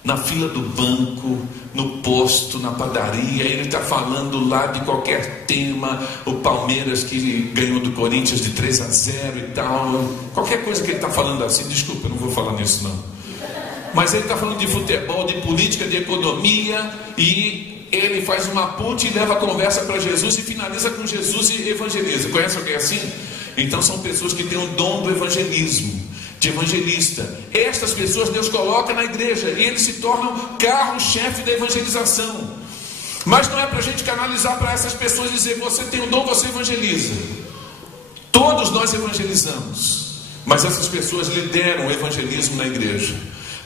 na fila do banco, no posto, na padaria, ele está falando lá de qualquer tema, o Palmeiras que ganhou do Corinthians de 3-0 e tal, qualquer coisa que ele está falando assim, desculpa, eu não vou falar nisso não, mas ele está falando de futebol, de política, de economia, e ele faz uma ponte e leva a conversa para Jesus e finaliza com Jesus e evangeliza. Conhece alguém assim? Então são pessoas que têm o dom do evangelismo, de evangelista. Estas pessoas Deus coloca na igreja e eles se tornam carro-chefe da evangelização. Mas não é para a gente canalizar para essas pessoas e dizer: você tem o dom, você evangeliza. Todos nós evangelizamos, mas essas pessoas lideram o evangelismo na igreja.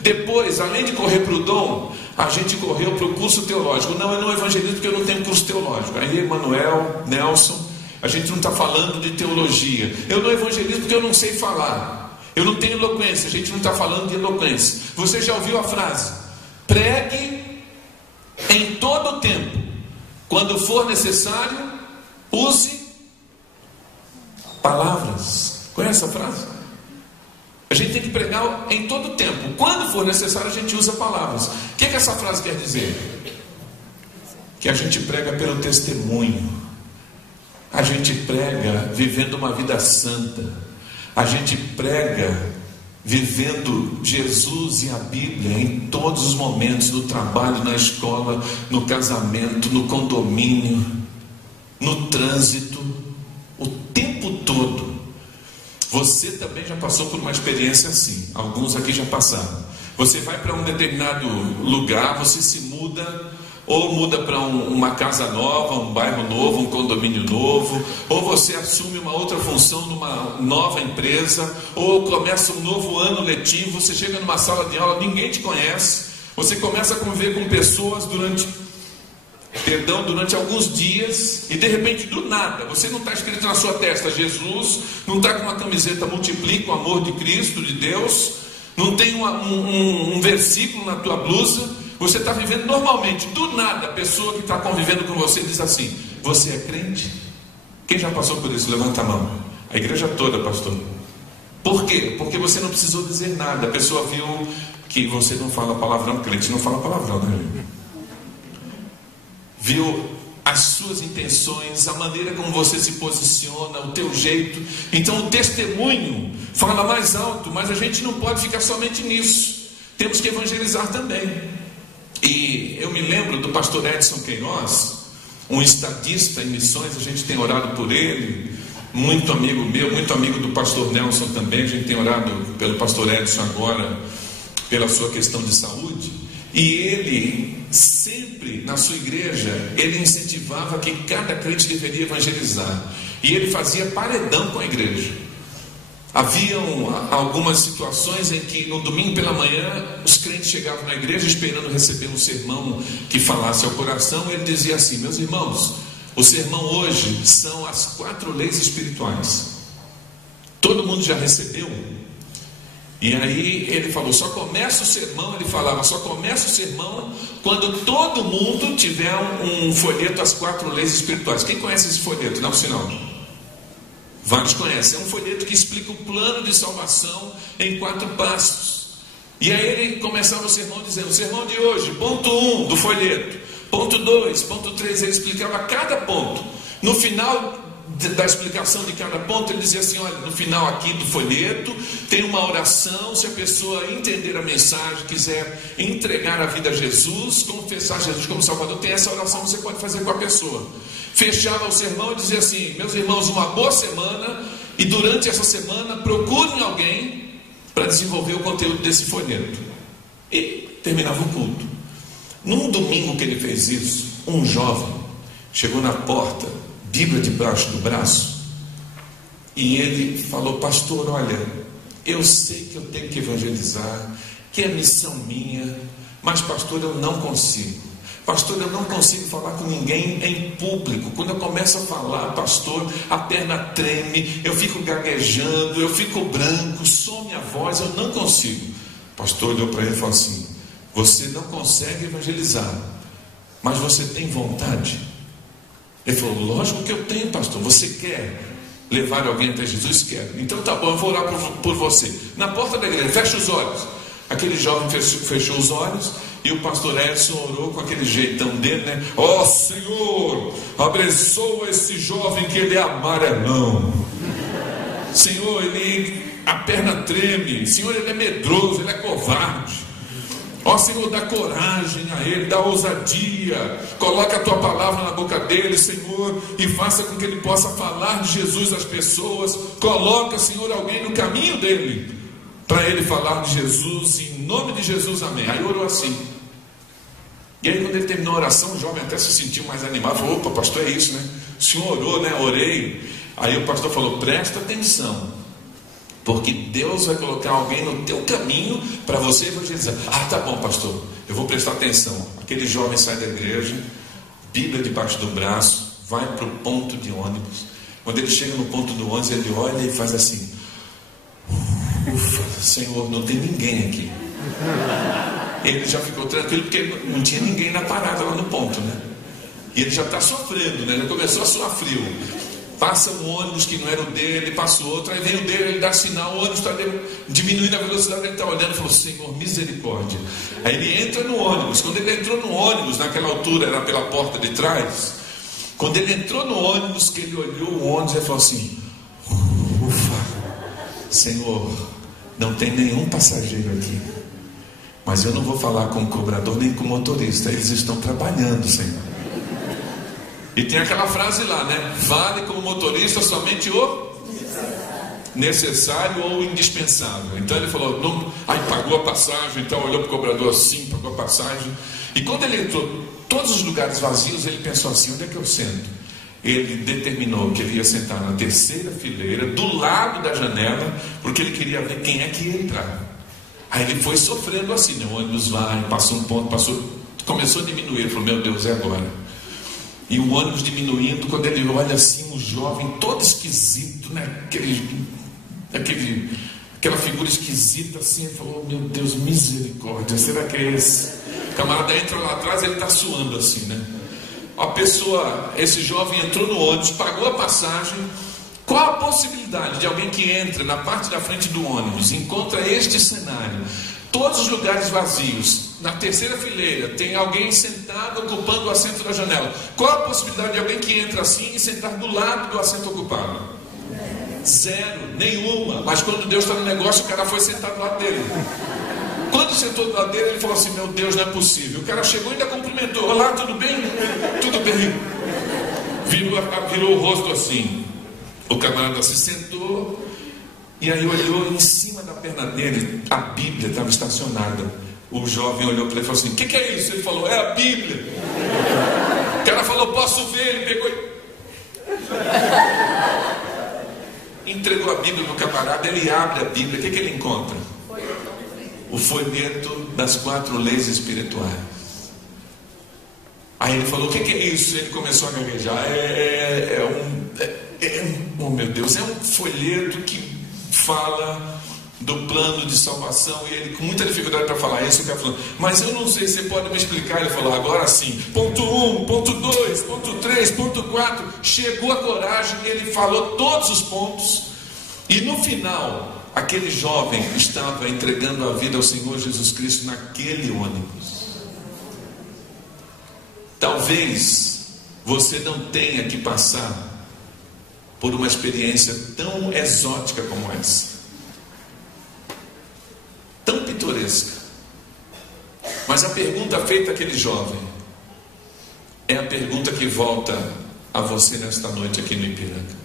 Depois, além de correr para o dom, a gente correu para o curso teológico. Não, eu não evangelizo porque eu não tenho curso teológico. Aí Emanuel, Nelson, a gente não está falando de teologia. Eu não evangelizo porque eu não sei falar. Eu não tenho eloquência. A gente não está falando de eloquência. Você já ouviu a frase: pregue em todo o tempo. Quando for necessário, use palavras. Conhece essa frase? A gente tem que pregar em todo o tempo. Quando for necessário, a gente usa palavras. O que essa frase quer dizer? Que a gente prega pelo testemunho. A gente prega vivendo uma vida santa. A gente prega vivendo Jesus e a Bíblia em todos os momentos, no trabalho, na escola, no casamento, no condomínio, no trânsito, o tempo todo. Você também já passou por uma experiência assim. Alguns aqui já passaram. Você vai para um determinado lugar, você se muda, ou muda para uma casa nova, um bairro novo, um condomínio novo, ou você assume uma outra função numa nova empresa, ou começa um novo ano letivo, você chega numa sala de aula, ninguém te conhece, você começa a conviver com pessoas durante alguns dias, e de repente, do nada, você não está escrito na sua testa Jesus, não está com uma camiseta multiplica o amor de Cristo, de Deus, não tem um versículo na tua blusa. Você está vivendo normalmente. Do nada, a pessoa que está convivendo com você diz assim: você é crente? Quem já passou por isso? Levanta a mão. A igreja toda, pastor. Por quê? Porque você não precisou dizer nada. A pessoa viu que você não fala palavrão. Crente não fala palavrão, né? Viu as suas intenções, a maneira como você se posiciona, o teu jeito. Então o testemunho fala mais alto. Mas a gente não pode ficar somente nisso. Temos que evangelizar também. E eu me lembro do pastor Edson Queiroz, um estadista em missões. A gente tem orado por ele, muito amigo meu, muito amigo do pastor Nelson também. A gente tem orado pelo pastor Edson agora, pela sua questão de saúde. E ele sempre, na sua igreja, ele incentivava que cada crente deveria evangelizar. E ele fazia paredão com a igreja. Haviam algumas situações em que no domingo pela manhã os crentes chegavam na igreja esperando receber um sermão que falasse ao coração. Ele dizia assim: meus irmãos, o sermão hoje são as 4 leis espirituais. Todo mundo já recebeu? E aí ele falou, só começa o sermão, ele falava, só começa o sermão quando todo mundo tiver um folheto, as 4 leis espirituais. Quem conhece esse folheto? Dá um sinal. Vários conhecem. É um folheto que explica o plano de salvação em 4 passos. E aí ele começava o sermão dizendo, o sermão de hoje, ponto 1 do folheto, ponto 2, ponto 3, ele explicava cada ponto. No final da explicação de cada ponto, ele dizia assim, olha, no final aqui do folheto tem uma oração, se a pessoa entender a mensagem, quiser entregar a vida a Jesus, confessar Jesus como Salvador, tem essa oração que você pode fazer com a pessoa. Fechava o sermão e dizia assim, meus irmãos, uma boa semana, e durante essa semana procurem alguém para desenvolver o conteúdo desse folheto. E terminava o culto. Num domingo que ele fez isso, um jovem chegou na porta, Bíblia debaixo do braço, e ele falou, pastor, olha, eu sei que eu tenho que evangelizar, que é missão minha, mas pastor, eu não consigo. Pastor, eu não consigo falar com ninguém em público. Quando eu começo a falar, pastor, a perna treme, eu fico gaguejando, eu fico branco, some a voz, eu não consigo. O pastor olhou para ele e falou assim, você não consegue evangelizar, mas você tem vontade? Ele falou, lógico que eu tenho, pastor. Você quer levar alguém até Jesus? Quero. Então tá bom, eu vou orar por você. Na porta da igreja, fecha os olhos. Aquele jovem fechou os olhos e o pastor Edson orou com aquele jeitão dele, né? Ó Senhor, abençoa esse jovem que ele é amarelão. Senhor, a perna treme. Senhor, ele é medroso, ele é covarde. Ó Senhor, dá coragem a ele, dá ousadia, coloca a tua palavra na boca dele, Senhor, e faça com que ele possa falar de Jesus às pessoas. Coloca, Senhor, alguém no caminho dele, para ele falar de Jesus, em nome de Jesus, amém. Aí orou assim. E aí quando ele terminou a oração, o jovem até se sentiu mais animado, falou, opa, pastor, é isso, né? O senhor orou, né? Orei. Aí o pastor falou, presta atenção, porque Deus vai colocar alguém no teu caminho para você evangelizar. Ah, tá bom, pastor, eu vou prestar atenção. Aquele jovem sai da igreja, Bíblia debaixo do braço, vai para o ponto de ônibus. Quando ele chega no ponto do ônibus, ele olha e faz assim, ufa, Senhor, não tem ninguém aqui. Ele já ficou tranquilo, porque não tinha ninguém na parada lá no ponto, né? E ele já está sofrendo, né? Ele começou a suar frio. Passa um ônibus que não era o dele, passa o outro, aí vem o dele, ele dá sinal, o ônibus está diminuindo a velocidade, ele está olhando e falou, Senhor, misericórdia. Aí ele entra no ônibus. Quando ele entrou no ônibus, naquela altura era pela porta de trás, quando ele entrou no ônibus, que ele olhou o ônibus e falou assim, ufa, Senhor, não tem nenhum passageiro aqui, mas eu não vou falar com o cobrador nem com o motorista, eles estão trabalhando, Senhor. E tem aquela frase lá, né? Vale como motorista somente o necessário ou indispensável. Então ele falou, não, aí pagou a passagem, então olhou para o cobrador assim, pagou a passagem. E quando ele entrou, todos os lugares vazios, ele pensou assim, onde é que eu sento? Ele determinou que ele ia sentar na terceira fileira, do lado da janela, porque ele queria ver quem é que ia entrar. Aí ele foi sofrendo assim, né? O ônibus vai, passou um ponto, começou a diminuir. Ele falou, meu Deus, é agora. E o ônibus diminuindo, quando ele olha assim, o jovem todo esquisito, né? Aquela figura esquisita assim, ele falou, meu Deus, misericórdia, será que é esse? O camarada entra lá atrás, ele está suando assim, né? Esse jovem entrou no ônibus, pagou a passagem. Qual a possibilidade de alguém que entra na parte da frente do ônibus, encontra este cenário, todos os lugares vazios, na terceira fileira tem alguém sentado ocupando o assento da janela? Qual a possibilidade de alguém que entra assim e sentar do lado do assento ocupado? Zero, nenhuma. Mas quando Deus está no negócio, o cara foi sentar do lado dele. Quando sentou do lado dele, ele falou assim, meu Deus, não é possível. O cara chegou e ainda cumprimentou, olá, tudo bem? Tudo bem. Virou o rosto assim. O camarada se sentou e aí olhou em cima da perna dele, a Bíblia estava estacionada. O jovem olhou para ele e falou assim, o que é isso? Ele falou, é a Bíblia. O cara falou, posso ver? Ele pegou e... entregou a Bíblia no camarada, ele abre a Bíblia, o que ele encontra? O folheto das 4 leis espirituais. Aí ele falou, o que é isso? Ele começou a gaguejar. Oh meu Deus, é um folheto que fala do plano de salvação. E ele com muita dificuldade para falar isso, o cara falou, mas eu não sei, você pode me explicar? Ele falou, agora sim, ponto 1, ponto 2, ponto 3, ponto 4. Chegou a coragem e ele falou todos os pontos. E no final, aquele jovem estava entregando a vida ao Senhor Jesus Cristo naquele ônibus. Talvez você não tenha que passar por uma experiência tão exótica como essa, tão pitoresca. Mas a pergunta feita àquele jovem é a pergunta que volta a você nesta noite aqui no Ipiranga.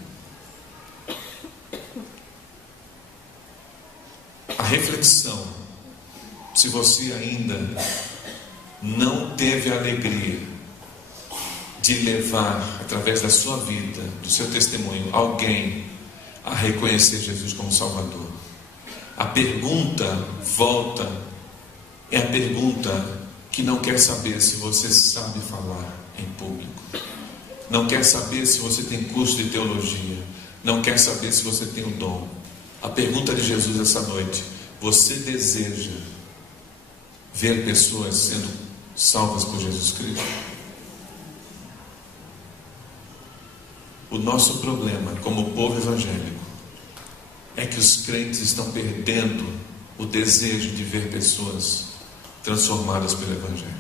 A reflexão, se você ainda não teve a alegria de levar, através da sua vida, do seu testemunho, alguém a reconhecer Jesus como Salvador. A pergunta volta, é a pergunta que não quer saber se você sabe falar em público, não quer saber se você tem curso de teologia, não quer saber se você tem o dom. A pergunta de Jesus essa noite: você deseja ver pessoas sendo salvas por Jesus Cristo? O nosso problema, como povo evangélico, é que os crentes estão perdendo o desejo de ver pessoas transformadas pelo Evangelho.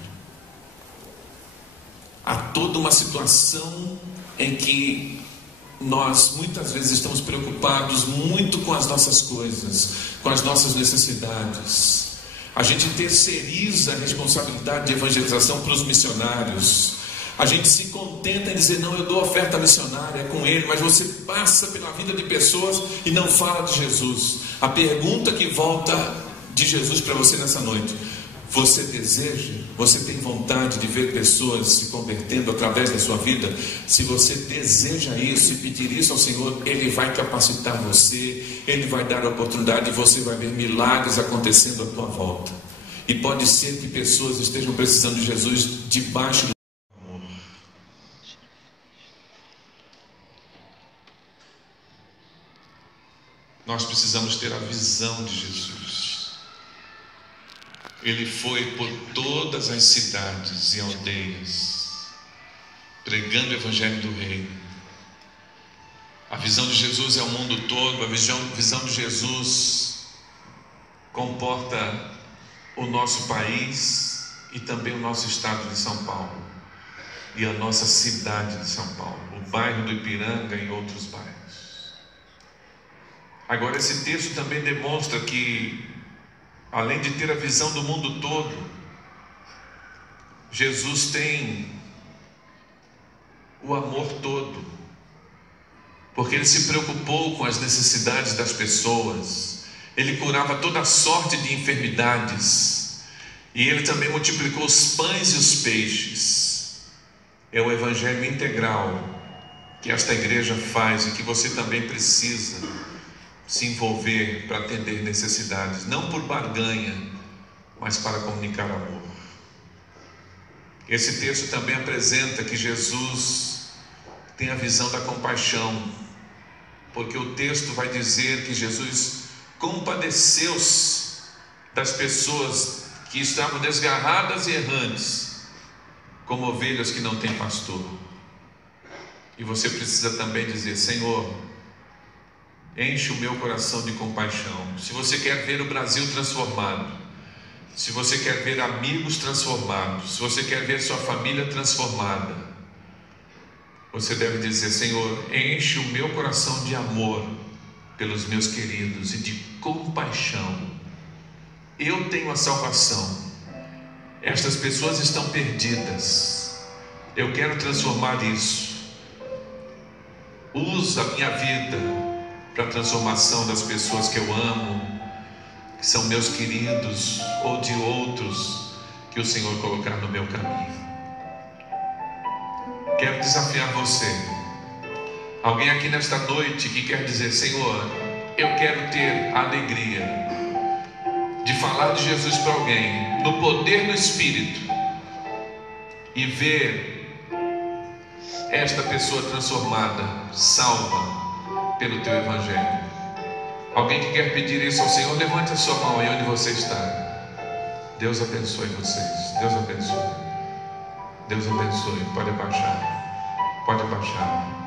Há toda uma situação em que nós muitas vezes estamos preocupados muito com as nossas coisas, com as nossas necessidades. A gente terceiriza a responsabilidade de evangelização para os missionários. A gente se contenta em dizer, não, eu dou oferta missionária, é com ele, mas você passa pela vida de pessoas e não fala de Jesus. A pergunta que volta de Jesus para você nessa noite: você deseja, você tem vontade de ver pessoas se convertendo através da sua vida? Se você deseja isso e pedir isso ao Senhor, Ele vai capacitar você, Ele vai dar a oportunidade e você vai ver milagres acontecendo à tua volta. E pode ser que pessoas estejam precisando de Jesus debaixo do amor. Nós precisamos ter a visão de Jesus. Ele foi por todas as cidades e aldeias, pregando o Evangelho do Reino. A visão de Jesus é o mundo todo. A visão de Jesus comporta o nosso país e também o nosso estado de São Paulo e a nossa cidade de São Paulo, o bairro do Ipiranga e outros bairros. Agora, esse texto também demonstra que, além de ter a visão do mundo todo, Jesus tem o amor todo, porque Ele se preocupou com as necessidades das pessoas. Ele curava toda sorte de enfermidades, e Ele também multiplicou os pães e os peixes. É o evangelho integral que esta igreja faz e que você também precisa se envolver para atender necessidades, não por barganha, mas para comunicar amor. Esse texto também apresenta que Jesus tem a visão da compaixão, porque o texto vai dizer que Jesus compadeceu-se das pessoas que estavam desgarradas e errantes, como ovelhas que não têm pastor. E você precisa também dizer: Senhor, enche o meu coração de compaixão. Se você quer ver o Brasil transformado, se você quer ver amigos transformados, se você quer ver sua família transformada, você deve dizer: Senhor, enche o meu coração de amor pelos meus queridos e de compaixão. Eu tenho a salvação, estas pessoas estão perdidas, eu quero transformar isso. Usa a minha vida para a transformação das pessoas que eu amo, que são meus queridos, ou de outros que o Senhor colocar no meu caminho. Quero desafiar você Alguém aqui nesta noite que quer dizer: Senhor, eu quero ter a alegria de falar de Jesus para alguém, no poder do Espírito, e ver esta pessoa transformada, salva pelo Teu Evangelho. Alguém que quer pedir isso ao Senhor, levante a sua mão aí onde você está. Deus abençoe vocês. Deus abençoe. Deus abençoe. Pode abaixar. Pode abaixar.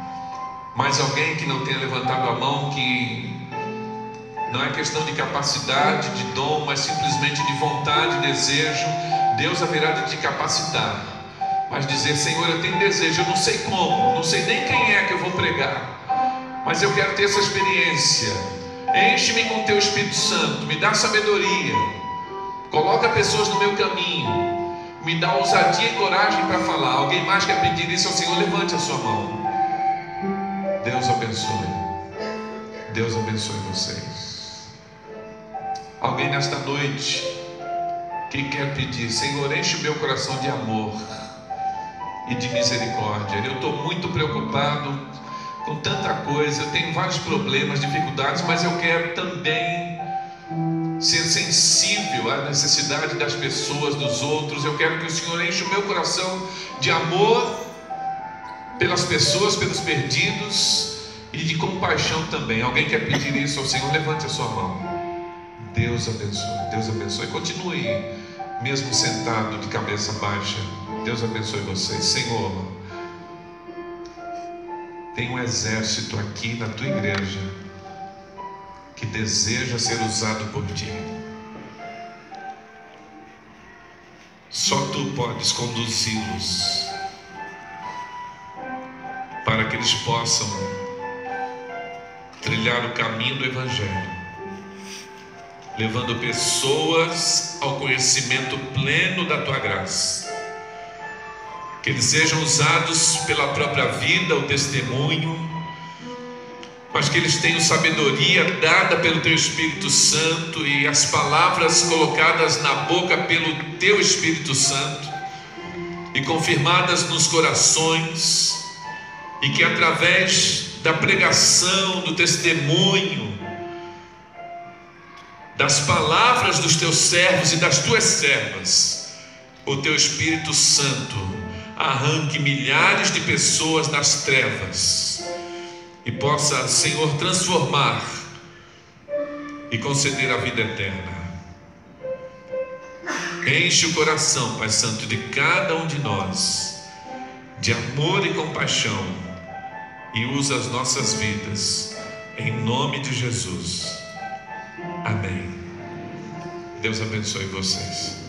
Mais alguém que não tenha levantado a mão, que não é questão de capacidade, de dom, mas simplesmente de vontade, desejo. Deus haverá de te capacitar, mas dizer: Senhor, eu tenho desejo, eu não sei como, não sei nem quem é que eu vou pregar, mas eu quero ter essa experiência. Enche-me com Teu Espírito Santo, me dá sabedoria, coloca pessoas no meu caminho, me dá ousadia e coragem para falar. Alguém mais quer pedir isso ao Senhor? Levante a sua mão. Deus abençoe. Deus abençoe vocês. Alguém nesta noite que quer pedir: Senhor, enche o meu coração de amor e de misericórdia. Eu estou muito preocupado com tanta coisa, eu tenho vários problemas, dificuldades, mas eu quero também ser sensível à necessidade das pessoas, dos outros. Eu quero que o Senhor enche o meu coração de amor pelas pessoas, pelos perdidos, e de compaixão também. Alguém quer pedir isso ao Senhor? Levante a sua mão. Deus abençoe. Deus abençoe. Continue mesmo sentado de cabeça baixa. Deus abençoe vocês. Senhor, tem um exército aqui na Tua igreja que deseja ser usado por Ti. Só Tu podes conduzi-los para que eles possam trilhar o caminho do Evangelho, levando pessoas ao conhecimento pleno da Tua graça. Que eles sejam usados pela própria vida, o testemunho, mas que eles tenham sabedoria dada pelo Teu Espírito Santo e as palavras colocadas na boca pelo Teu Espírito Santo e confirmadas nos corações, e que através da pregação, do testemunho, das palavras dos Teus servos e das Tuas servas, o Teu Espírito Santo arranque milhares de pessoas das trevas e possa, Senhor, transformar e conceder a vida eterna. Enche o coração, Pai Santo, de cada um de nós de amor e compaixão, e usa as nossas vidas em nome de Jesus. Amém. Deus abençoe vocês.